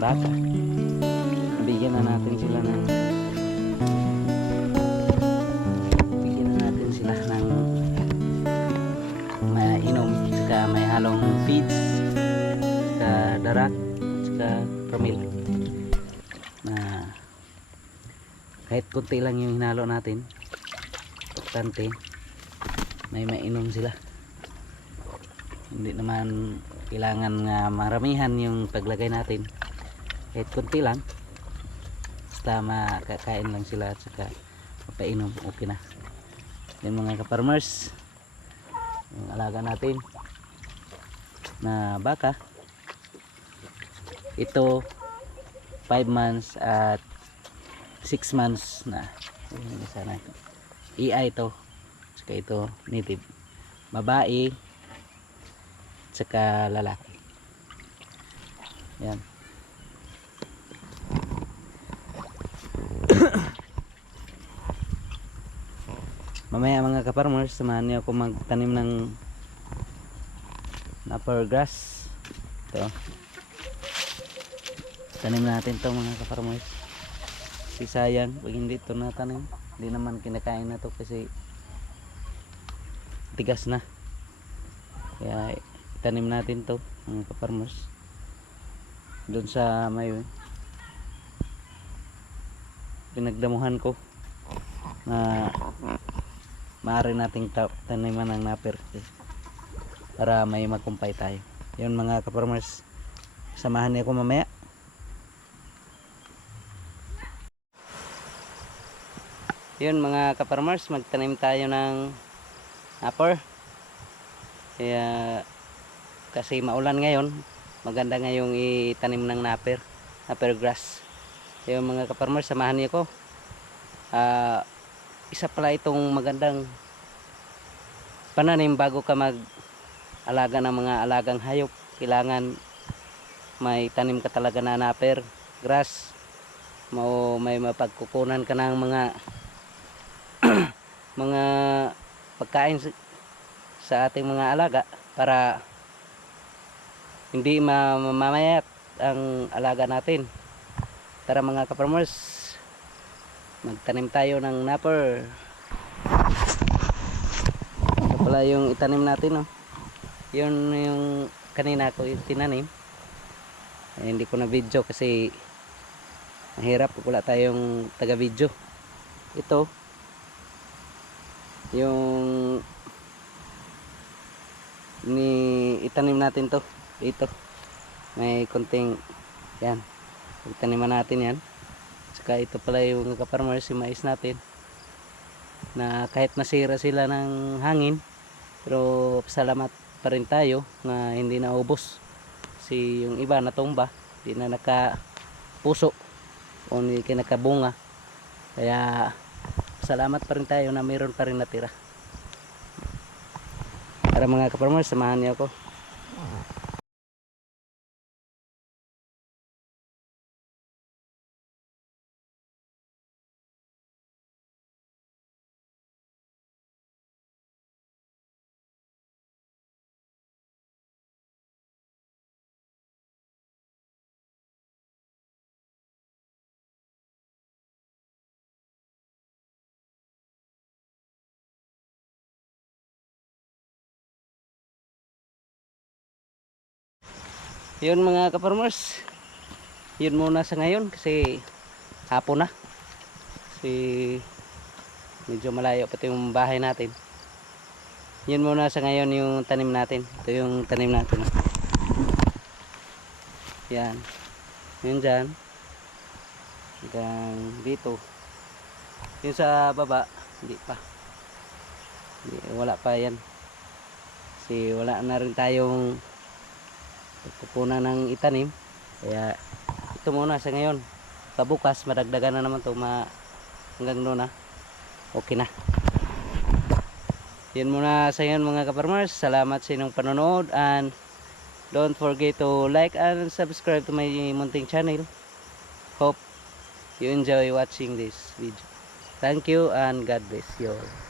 baka. Bigyan na natin sila ng mainom, saka may halong feeds, saka darak, saka pramil na kahit kunti lang yung hinalo natin, importante may mainom sila. Hindi naman kailangan nga maramihan yung paglagay natin, kahit kunti lang, basta makakain lang sila at saka mapainom, okay na. Yan mga ka-farmers, yung alaga natin na baka, ito 5 months at 6 months na. Sana EI ito, saka ito native, babae saka lalaki. Yan. Mamaya mga ka-farmers, samahan niyo ako magtanim ng napper grass. Ito, tanim natin to mga ka-farmers. Si sayang pag hindi ito natanim, hindi naman kinakain na to kasi tigas na. Kaya itanim natin to mga ka-farmers doon sa may pinagdamuhan ko na maaari nating taniman ng napper para may makumpay tayo. Yun mga ka-farmers, samahan niyo ako mamaya. Yun mga ka-farmers, magtanim tayo ng napper. Kaya kasi maulan ngayon, maganda ngayong itanim ng napper grass. Yun mga ka-farmers, samahan niyo ako. Isa pala itong magandang pananim bago ka mag-alaga ng mga alagang hayop. Kailangan may tanim ka talaga na napper grass. May mapagkukunan ka ng mga mga pagkain sa ating mga alaga para hindi mamamayat ang alaga natin. Tara mga ka-farmers, magtanim tayo ng napper. Ito pala yung itanim natin, oh. Yun yung kanina ko tinanim. Hindi ko na video kasi mahirap, wala tayong taga video. Ito yung itanim natin to dito. May konting yan, itaniman natin yan. Saka ito pala yung ka-farmers, yung mais natin na kahit nasira sila ng hangin, pero salamat pa rin tayo na hindi naubos. Kasi yung iba natumba, hindi na nakapuso o hindi nakabunga. Kaya salamat pa rin tayo na mayroon pa rin natira. Para mga ka-farmers, samahan niyo ako. Yun mga ka-farmers, yun muna sa ngayon kasi hapon na. Kasi medyo malayo pati yung bahay natin. Yun muna sa ngayon yung tanim natin. Ito yung tanim natin. Yan. Yun dyan. Hanggang dito. Yun sa baba, hindi pa. Wala pa yan. Kasi wala na rin tayong pagkukunan ng itanim. Kaya ito muna sa ngayon. Kabukas madagdagan na naman to, hanggang doon na okay na. Yun muna sa ngayon mga ka-farmers. Salamat sa inyong panonood and don't forget to like and subscribe to my munting channel. Hope you enjoy watching this video. Thank you and God bless you all.